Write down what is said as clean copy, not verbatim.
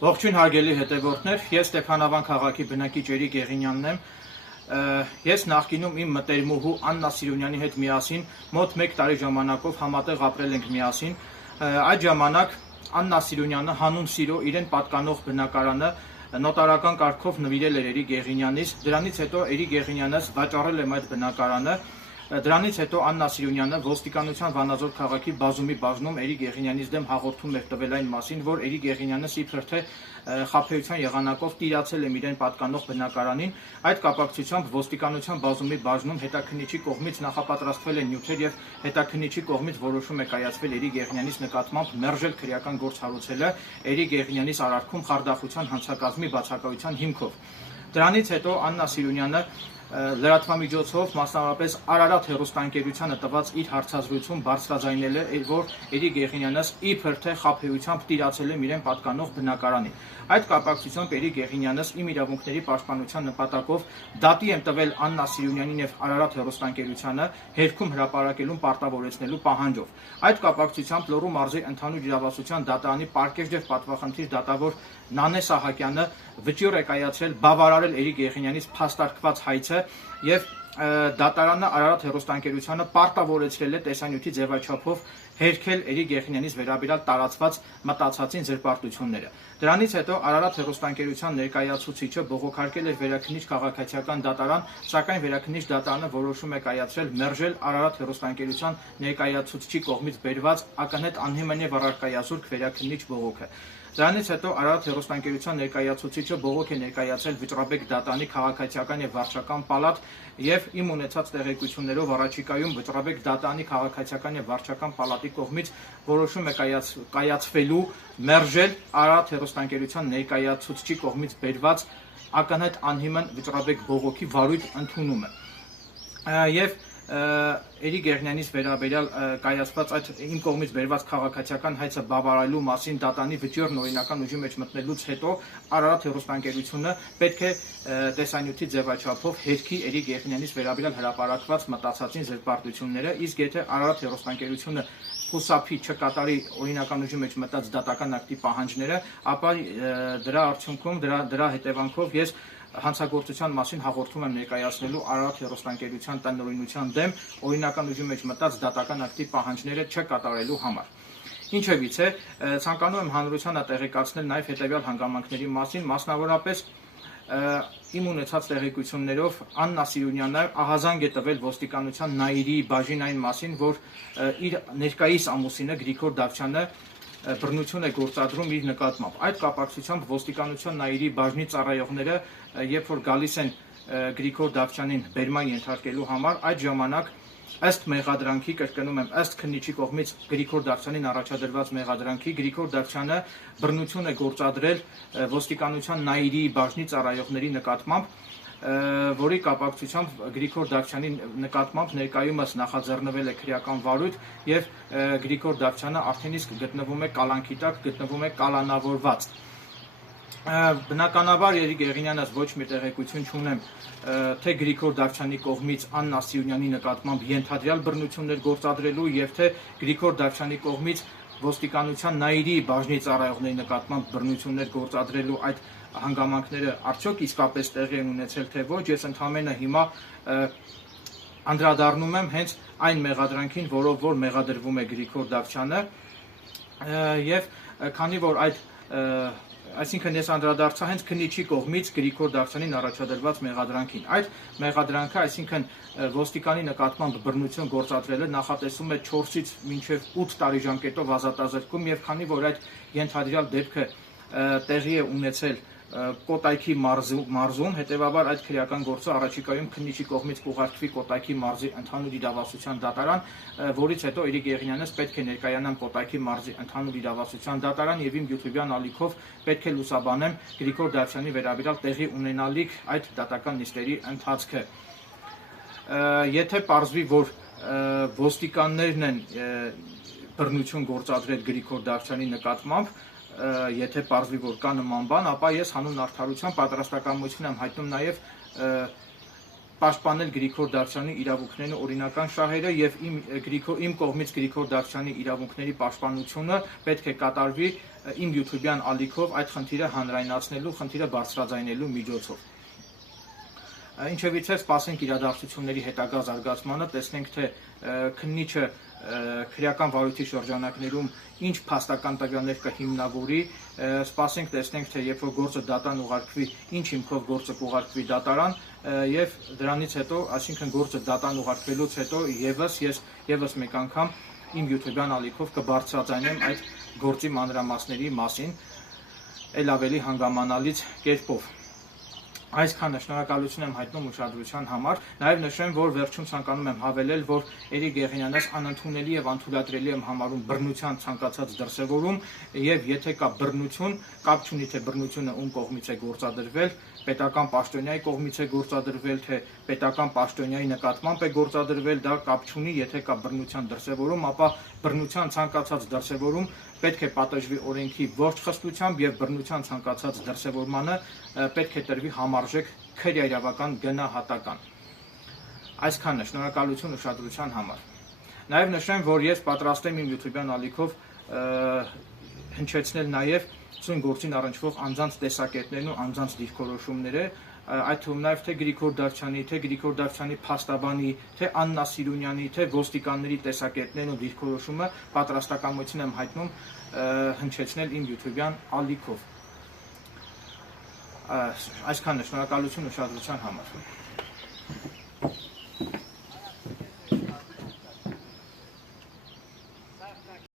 Ողջույն հարգելի հետևորդներ, ես Ստեփանավան քաղաքի բնակիչ Էրիկ Եղինյանն եմ։ Ես նախկինում իմ մտերմուհու Աննա Սիրունյանի հետ միասին մոտ 1 տարի ժամանակով համատեղ ապրել ենք միասին։ Այդ ժամանակ Աննա Սիրունյանը հանուն սիրո իրեն պատկանող բնակարանը նոտարական կարգով նվիրել էր Էրիկ Եղինյանից, դրանից հետո Էրիկ Եղինյանս վաճառել եմ այդ բնակարանը։ Դրանից հետո Աննա Սիրունյանը ոստիկանության Վանաձոր քաղաքի բազումի բաժնում Էրիկ Եղինյանից դեմ հաղորդում էր տվել այն մասին, որ Էրիկ Եղինյանը իբր թե խաբեության եղանակով տիրացել է իրեն պատկանող բնակարանին։ Այդ կապակցությամբ ոստիկանության բազումի բաժնում հետաքննիչի կողմից նախապատրաստվել են նյութեր եւ հետաքննիչի կողմից որոշում է կայացվել Էրիկ Եղինյանից նկատմամբ մերժել քրեական գործ հարուցելը Էրիկ Եղինյանից արարքում խարդախության հանցակազմի բացակայության հիմքով։ Դրանից հետո Աննա Սիրունյանը լրատվամիջոցով, մասնավորապես Արարատ հեռուստաընկերությանը տված իր հարցազրույցում բարձրաձայնել է, որ Էրիկ Եղինյանս իբր թե խաբեությամբ տիրացել է իրեն պատկանող բնակարանին։ Այդ կապակցությամբ Էրիկ Եղինյանս իմ իրավունքների պաշտպանության նպատակով դատի եմ տվել Աննա Սիրունյանին եւ Արարատ հեռուստաընկերությանը հերքում հրապարակելուն պարտավորեցնելու պահանջով։ Այդ կապակցությամբ Լոռու մարզի ընդհանուր իրավասության դատարանի պարկեշտեր պատվախնդիր դատավոր Նանե Սահակյանը վճիռ է կայացրել բավարարել Էրիկ Եղինյանից փաստարկված հայցը եւ դատարանը Արարատ հեռուստաընկերությանը պարտավորեցրել է տեսանյութի ձևաչափով հերքել Էրիկ Եղինյանից վերաբերյալ տարածված մտածածին զրպարտությունները։ Դրանից հետո Արարատ հեռուստաընկերության ներկայացուցիչը բողոքարկել էր վերաքննիչ քաղաքացիական դատարան, սակայն վերաքննիչ դատարանը որոշում է կայացրել մերժել Արարատ հեռուստաընկերության ներկայացուցչի կողմից բերված ակնհայտ անհիմն եւ առարկայազուրկ վերաքննիչ բողոքը։ Դրանից հետո Արարատ հեռուստաընկերության ներկայացուցիչը բողոք է ներկայացրել Վճռաբեկ դատանի քաղաքացիական եւ վարչական պալատ եւ իմ ունեցած տեղեկություններով առաջիկայում Վճռաբեկ դատանի քաղաքացիական եւ վարչական պալատի կողմից որոշում է կայացվելու մերժել Արարատ հեռուստաընկերության ներկայացուցչի կողմից բերված ակնհայտ անհիմն Վճռաբեկ բողոքի վարույթ ընդունումը։ Եվ Էրիկ Եղինյանից վերաբերյալ կայացված այդ իմ կողմից բերված քաղաքացիական հայցը բավարարելու մասին դատանի վճիռն օրինական ուժի մեջ մտնելուց հետո Արարատ հեռուստաընկերությունը պետք է տեսանյութի ձևաչափով հերքի Էրիկ Եղինյանից վերաբերյալ հրապարակված մտածածին զրպարտությունները, իսկ եթե Արարատ հեռուստաընկերությունը խուսափի չկատարի օրինական ուժի մեջ մտած դատական ակտի պահանջները, ապա դրա արդյունքում դրա հետևանքով ես հանցագործության մասին հաղորդում եմ ներկայացնելու Արարատ հեռուստաընկերության տնօրինության դեմ օրինական ուժի մեջ մտած դատական ակտի պահանջները չկատարելու համար։ Ինչևիցե, ցանկանում եմ հանրությանը տեղեկացնել նաև հետևյալ հանգամանքների մասին, մասնավորապես իմ ունեցած տեղեկություններով Աննա Սիրունյանը ահազանգ է տվել ոստիկանության Նայիրի բաժին այն մասին, որ իր ներկայիս ամուսինը Գրիգոր Դավթյանը բռնություն է գործադրում իր նկատմամբ։ Այդ կապակցությամբ ոստիկանության Նայիրի բաժնի ծառայողները, երբ որ գալիս են Գրիգոր Դավթյանին բերման ենթարկելու համար, այդ ժամանակ ըստ մեղադրանքի, կրկնում եմ, ըստ քննիչի կողմից Գրիգոր Դավթյանին առաջադրված մեղադրանքի, Գրիգոր Դավթյանը բռնություն է գործադրել ոստիկանության Նայիրի բաժնի ծառայողների նկատմամբ, որի կապակցությամբ Գրիգոր Դավթյանի նկատմամբ ներկայումս նախաձեռնվել է քրեական վարույթ եւ Գրիգոր Դավթյանը արդեն իսկ գտնվում է կալանքի տակ, գտնվում է կալանավորված։ Բնականաբար Էրիկ Եղինյանս ոչ մի տեղեկություն չունեմ, թե Գրիգոր Դավթյանի կողմից Աննա Սիրունյանի նկատմամբ ենթադրյալ բռնություններ գործադրելու եւ թե Գրիգոր Դավթյանի կողմից ոստիկանության Նայիրի բաժնի ծառայողների նկատմամբ բռնություններ գործադրելու այդ հանգամանքները արդյոք իսկապես տեղի են ունեցել թե ոչ, ես ընդհանրապես հիմա անդրադառնում եմ հենց այն մեղադրանքին, որով որ մեղադրվում է Գրիգոր Դավթյանը եւ քանի որ այսինքն ես անդրադարձա հենց քննիչի կողմից Գրիգոր Դավթյանին առաջադրված մեղադրանքին։ Այդ մեղադրանքը, այսինքն ոստիկանի նկատմամբ բռնություն գործադրելը նախատեսում է 4-ից մինչև 8 տարի ժամկետով ազատազրկում եւ քանի որ այդ ենթադրյալ դեպքը տեղի է ունեցել Կոտայքի մարզում, հետևաբար այդ քրեական գործը առաջիկայում քննիչի կողմից կուղարկվի Կոտայքի մարզի ընդհանուր իրավասության դատարան, որից հետո Էրիկ Եղինյանս պետք է ներկայանամ Կոտայքի մարզի ընդհանուր իրավասության դատարան եւ իմ յութուբյան ալիքով պետք է լուսաբանեմ Գրիգոր Դավթյանի վերաբերյալ տեղի ունենալիք այդ դատական նիստերի ընթացքը։ Եթե պարզվի, որ ոստիկաններն են բռնություն գործադրել Գրիգոր Դավթյանի նկատմամբ, եթե պարզվի, որ կա նման բան, ապա ես հանուն արդարության պատրաստակամություն եմ հայտնում նաև պաշտպանել Գրիգոր Դավթյանի իրավունքներն ու օրինական շահերը եւ իմ կողմից Գրիգոր Դավթյանի իրավունքների պաշտպանությունը պետք է կատարվի իմ YouTube-յան ալիքով այդ խնդիրը հանրայնացնելու, խնդիրը բարձրաձայնելու միջոցով։ Ինչևիցե սպասենք իրադարձությունների հետագա զարգացմանը, տեսնենք թե քննիչը քրեական վարույթի շրջանակներում ինչ փաստական տվյալներ կհիմնավորի, սպասենք տեսնենք թե երբ որ գործը դատան ուղարկվի, ինչ հիմքով գործը կուղարկվի դատարան եւ դրանից հետո, այսինքն գործը դատան ուղարկվելուց հետո եւս մեկ անգամ իմ YouTube-յան ալիքով կբարձրաձայնեմ այդ գործի մանրամասների մասին ել ավելի հանգամանալից կերպով։ Այսքանը շնորհակալություն եմ հայտնում ուշադրության համար, նաև նշեմ, որ վերջում ցանկանում եմ հավելել, որ Էրիկ Եղիանյանս անընդունելի եւ անթույլատրելի եմ համարում բռնության ցանկացած դրսեւորում եւ եթե կա բռնություն, կապ չունի թե բռնությունը ում կողմից է գործադրվել, պետական պաշտոնյայի կողմից է գործադրվել, թե պետական պաշտոնյայի նկատմամբ է գործադրվել, դա կապ չունի, եթե կա բռնության դրսեւորում, ապա բռնության ցանկացած դրսեւորում պետք է պատժվի օրենքի ողջ խստությամբ եւ բռնության ցանկացած դրսեւորմանը պետք է տրվի համարժեք քրեական գնահատական։ Այսքանն է, շնորհակալություն ուշադրության համար։ Նաեւ նշեմ, որ ես պատրաստ եմ իմ YouTube-յան ալիքով հնչեցնել նաեւ սույն գործին առնչվող անձանց տեսակետներն ու անձանց դիրքորոշումները, այդ թվում նաեւ թե Գրիգոր Դավթյանի, թե Գրիգոր Դավթյանի փաստաբանի, թե Աննա Սիրունյանի, թե ոստիկանների տեսակետներն ու դիրքորոշումը պատրաստակամություն եմ հայտնում հնչեցնել իմ YouTube-յան ալիքով։ Այսքանն է, շնորհակալություն ուշադրության համար։